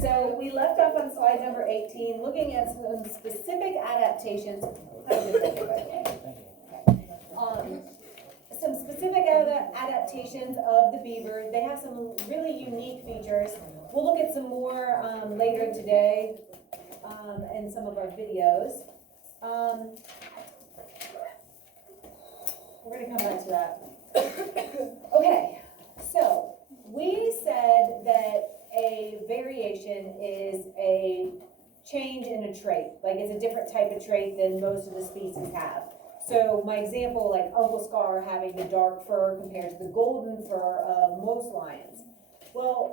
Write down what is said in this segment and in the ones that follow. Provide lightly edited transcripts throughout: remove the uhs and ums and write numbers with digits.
So we left off on slide number 18, looking at some specific adaptations. Some specific adaptations of the beaver. They have some really unique features. We'll look at some more later today in some of our videos. We're going to come back to that. Okay, so we said that a variation is a change in a trait, like it's a different type of trait than most of the species have. So my example, like Uncle Scar having the dark fur compared to the golden fur of most lions. Well,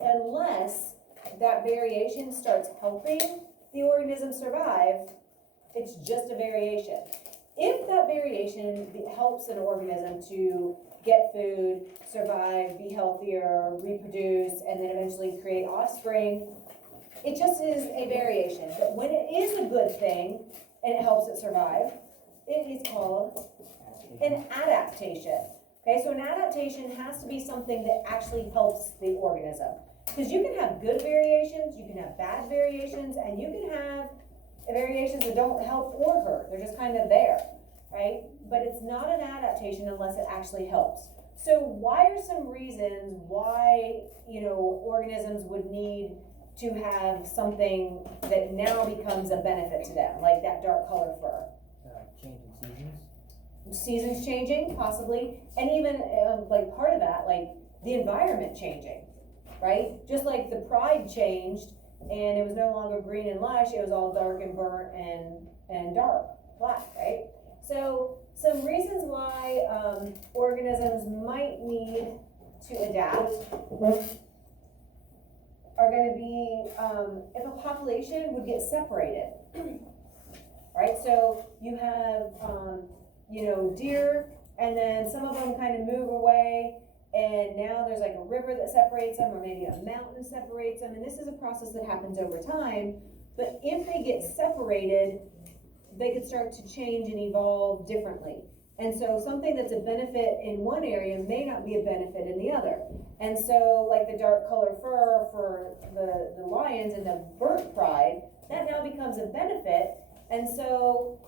unless that variation starts helping the organism survive, it's just a variation. If that variation helps an organism to get food, survive, be healthier, reproduce, and then eventually create offspring, it just is a variation. But when it is a good thing and it helps it survive, it is called an adaptation. Okay, so an adaptation has to be something that actually helps the organism. Because you can have good variations, you can have bad variations, and you can have variations that don't help or hurt. They're just kind of there, right? But it's not an adaptation unless it actually helps. So why are some reasons why, organisms would need to have something that now becomes a benefit to them, like that dark color fur? Changing seasons. Seasons changing, possibly, and even like part of that, like the environment changing, right? Just like the pride changed and it was no longer green and lush, it was all dark and burnt and dark, black, right? So some reasons why organisms might need to adapt are going to be if a population would get separated, right? So you have deer, and then some of them kind of move away, and now there's like a river that separates them, or maybe a mountain separates them, and this is a process that happens over time. But if they get separated, they could start to change and evolve differently. And so something that's a benefit in one area may not be a benefit in the other. And so like the dark color fur for the lions and the burnt pride, that now becomes a benefit. And so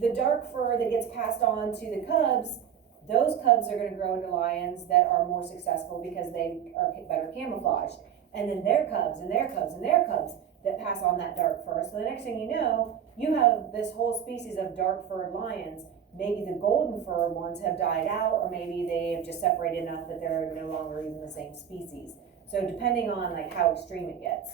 the dark fur that gets passed on to the cubs, those cubs are going to grow into lions that are more successful because they are better camouflaged. And then their cubs and their cubs and their cubs that pass on that dark fur. So the next thing you know, you have this whole species of dark furred lions. Maybe the golden fur ones have died out, or maybe they have just separated enough that they're no longer even the same species. So depending on like how extreme it gets.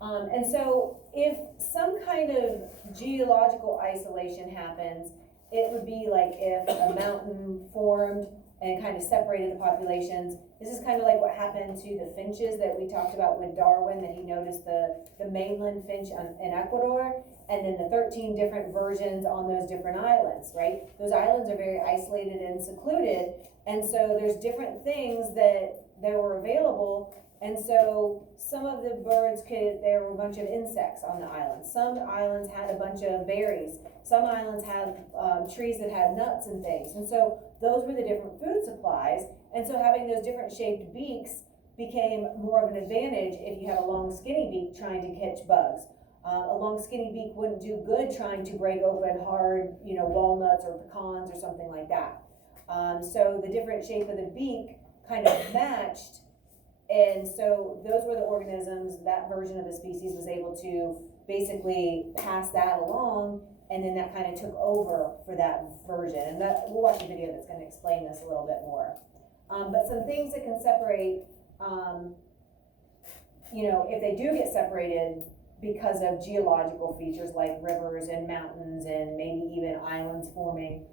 And so if some kind of geological isolation happens, it would be like if a mountain formed and kind of separated the populations. This is kind of like what happened to the finches that we talked about with Darwin, that he noticed the mainland finch in Ecuador, and then the 13 different versions on those different islands, right? Those islands are very isolated and secluded, and so there's different things that were available. And so some of the birds there were a bunch of insects on the islands. Some islands had a bunch of berries. Some islands had trees that had nuts and things. And so those were the different food supplies. And so having those different shaped beaks became more of an advantage if you had a long skinny beak trying to catch bugs. A long skinny beak wouldn't do good trying to break open hard, walnuts or pecans or something like that. So the different shape of the beak kind of matched. And so those were the organisms, that version of the species was able to basically pass that along, and then that kind of took over for that version. And we'll watch a video that's going to explain this a little bit more. But some things that can separate, if they do get separated because of geological features like rivers and mountains and maybe even islands forming,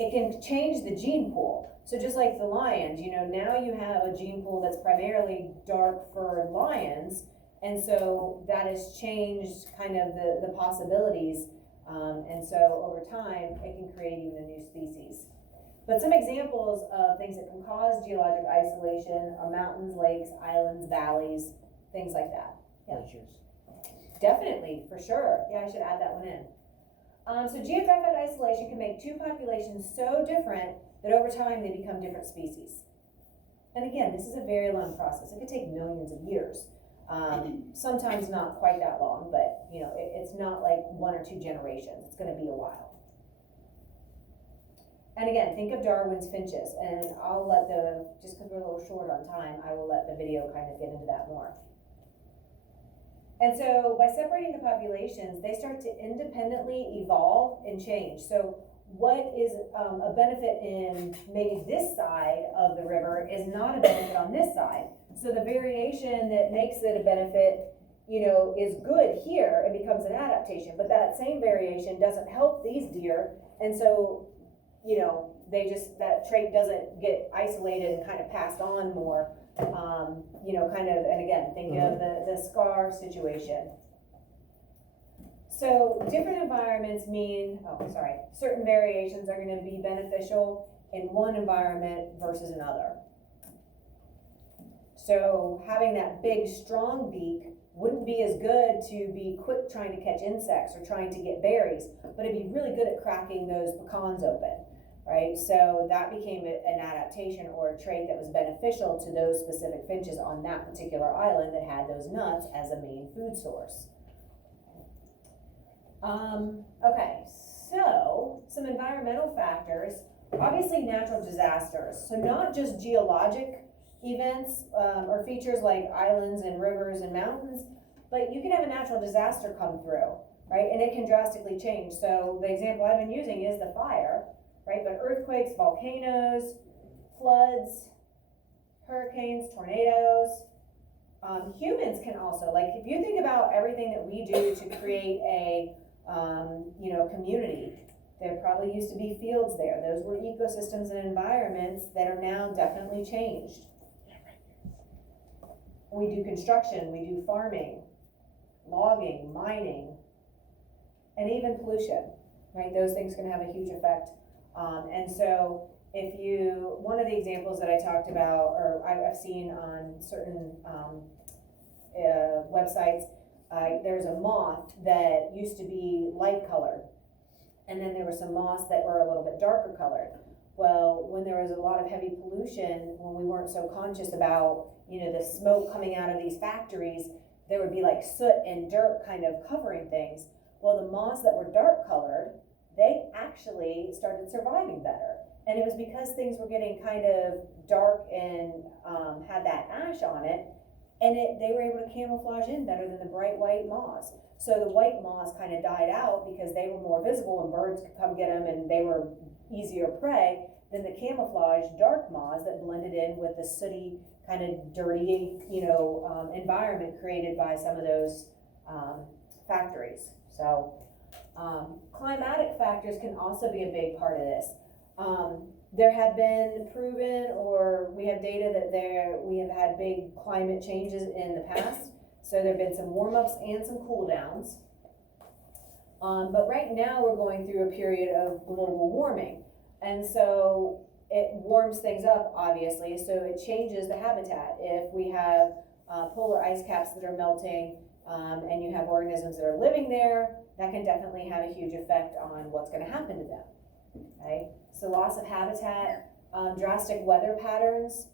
it can change the gene pool. So just like the lions, now you have a gene pool that's primarily dark-furred lions, and so that has changed kind of the possibilities, and so over time, it can create even a new species. But some examples of things that can cause geologic isolation are mountains, lakes, islands, valleys, things like that. Yeah. Glaciers. Definitely, for sure. Yeah, I should add that one in. So geographic isolation can make two populations so different that over time they become different species. And again, this is a very long process. It could take millions of years. Sometimes not quite that long, but you know, it's not like 1 or 2 generations. It's going to be a while. And again, think of Darwin's finches, and I'll let just because we're a little short on time, I will let the video kind of get into that more. And so by separating the populations, they start to independently evolve and change. So what is a benefit in maybe this side of the river is not a benefit on this side. So the variation that makes it a benefit, you know, is good here and becomes an adaptation, but that same variation doesn't help these deer, and so, you know, that trait doesn't get isolated and kind of passed on more, you know, kind of, and again, think of the scar situation. So different environments mean, certain variations are going to be beneficial in one environment versus another. So having that big, strong beak wouldn't be as good to be quick trying to catch insects or trying to get berries, but it'd be really good at cracking those pecans open, right? So that became an adaptation or a trait that was beneficial to those specific finches on that particular island that had those nuts as a main food source. Okay, so some environmental factors, obviously natural disasters. So not just geologic events or features like islands and rivers and mountains, but you can have a natural disaster come through, right? And it can drastically change. So the example I've been using is the fire, right? But earthquakes, volcanoes, floods, hurricanes, tornadoes. Humans can also, like if you think about everything that we do to create a you know, community, there probably used to be fields there. Those were ecosystems and environments that are now definitely changed. We do construction, we do farming, logging, mining, and even pollution, right? Those things can have a huge effect. And so one of the examples that I talked about, or I've seen on certain websites, there's a moth that used to be light colored, and then there were some moths that were a little bit darker colored. Well, when there was a lot of heavy pollution, when we weren't so conscious about, you know, the smoke coming out of these factories, there would be like soot and dirt kind of covering things. Well, the moths that were dark colored, they actually started surviving better. And it was because things were getting kind of dark and had that ash on it, and they were able to camouflage in better than the bright white moths. So the white moths kind of died out because they were more visible and birds could come get them and they were easier prey than the camouflage dark moths that blended in with the sooty, kind of dirty, you know, environment created by some of those factories. So climatic factors can also be a big part of this. There have been proven, or we have data that we have had big climate changes in the past. So there have been some warm-ups and some cool-downs. But right now we're going through a period of global warming. And so it warms things up, obviously, so it changes the habitat. If we have polar ice caps that are melting and you have organisms that are living there, that can definitely have a huge effect on what's going to happen to them. Okay? So loss of habitat, drastic weather patterns.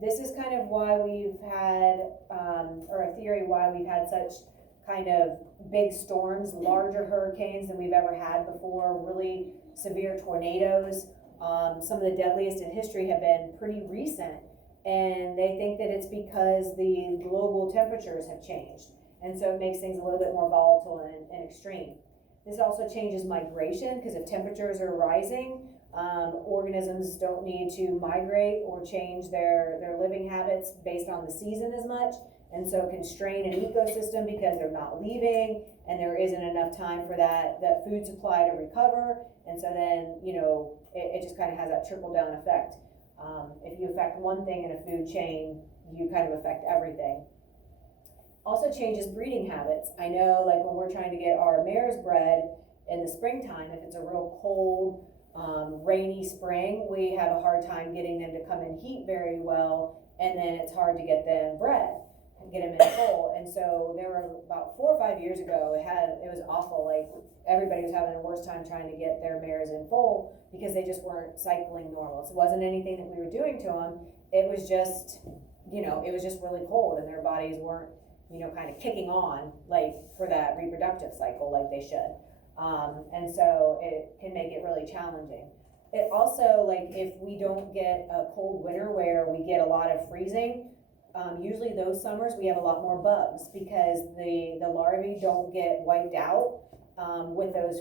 This is kind of why we've had, or a theory why we've had such kind of big storms, larger hurricanes than we've ever had before, really severe tornadoes. Some of the deadliest in history have been pretty recent, and they think that it's because the global temperatures have changed, and so it makes things a little bit more volatile and extreme. This also changes migration, because if temperatures are rising, organisms don't need to migrate or change their living habits based on the season as much, and so constrain an ecosystem because they're not leaving and there isn't enough time for that food supply to recover. And so then, you know, it just kind of has that trickle down effect. If you affect one thing in a food chain, you kind of affect everything. Also changes breeding habits. I know, like when we're trying to get our mares bred in the springtime, if it's a real cold, rainy spring, we have a hard time getting them to come in heat very well, and then it's hard to get them bred and get them in foal. And so there were about 4 or 5 years ago, it was awful. Like everybody was having the worst time trying to get their mares in foal because they just weren't cycling normal. So it wasn't anything that we were doing to them. it was just, it was just really cold and their bodies weren't, kind of kicking on like for that reproductive cycle like they should. And so it can make it really challenging. It also, like, if we don't get a cold winter where we get a lot of freezing, usually those summers we have a lot more bugs because the larvae don't get wiped out with those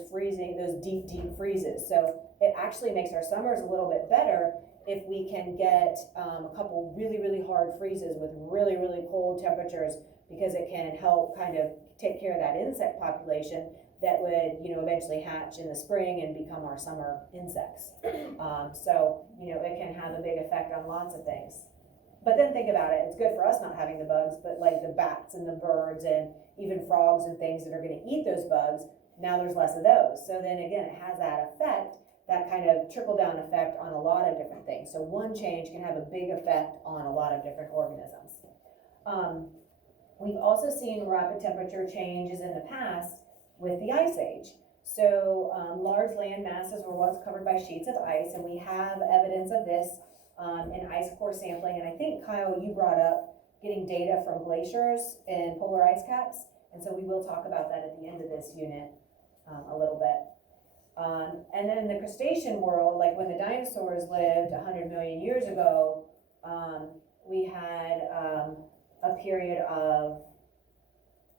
deep freezes. So it actually makes our summers a little bit better if we can get a couple really hard freezes with really cold temperatures, because it can help kind of take care of that insect population that would, eventually hatch in the spring and become our summer insects. So, it can have a big effect on lots of things. But then think about it, it's good for us not having the bugs, but like the bats and the birds and even frogs and things that are gonna eat those bugs, now there's less of those. So then again, it has that effect, that kind of trickle down effect on a lot of different things. So one change can have a big effect on a lot of different organisms. We've also seen rapid temperature changes in the past with the Ice Age. So large land masses were once covered by sheets of ice, and we have evidence of this in ice core sampling. And I think, Kyle, you brought up getting data from glaciers and polar ice caps, and so we will talk about that at the end of this unit a little bit. And then in the crustacean world, like when the dinosaurs lived 100 million years ago, we had a period of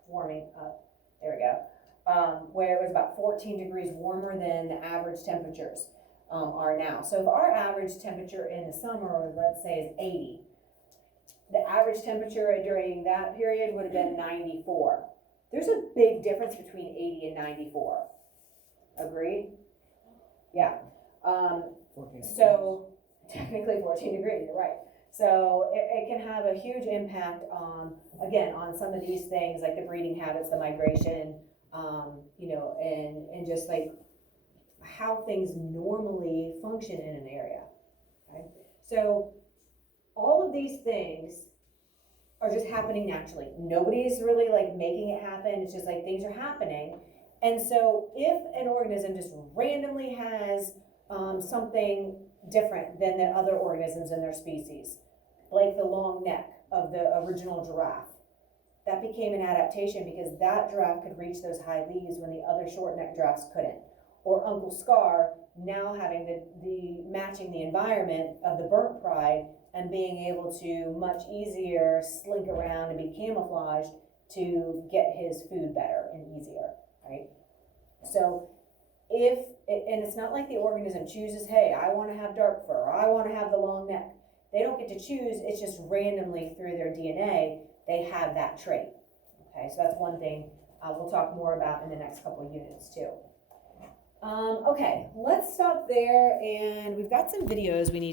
warming up, there we go, where it was about 14 degrees warmer than the average temperatures are now. So if our average temperature in the summer, let's say, is 80, the average temperature during that period would have been 94. There's a big difference between 80 and 94. Agreed? Yeah. 14 So technically 14 degrees, you're right. So it can have a huge impact on, again, on some of these things like the breeding habits, the migration, and just like how things normally function in an area. Okay? So all of these things are just happening naturally. Nobody's really like making it happen. It's just like things are happening. And so if an organism just randomly has something different than the other organisms in their species, like the long neck of the original giraffe, that became an adaptation because that giraffe could reach those high leaves when the other short-necked giraffes couldn't. Or Uncle Scar now having the matching the environment of the burnt pride and being able to much easier slink around and be camouflaged to get his food better and easier, right? So and it's not like the organism chooses, hey, I want to have dark fur, or I want to have the long neck. They don't get to choose, it's just randomly through their DNA, they have that trait. Okay, so that's one thing we'll talk more about in the next couple of units too. Okay, let's stop there, and we've got some videos we need to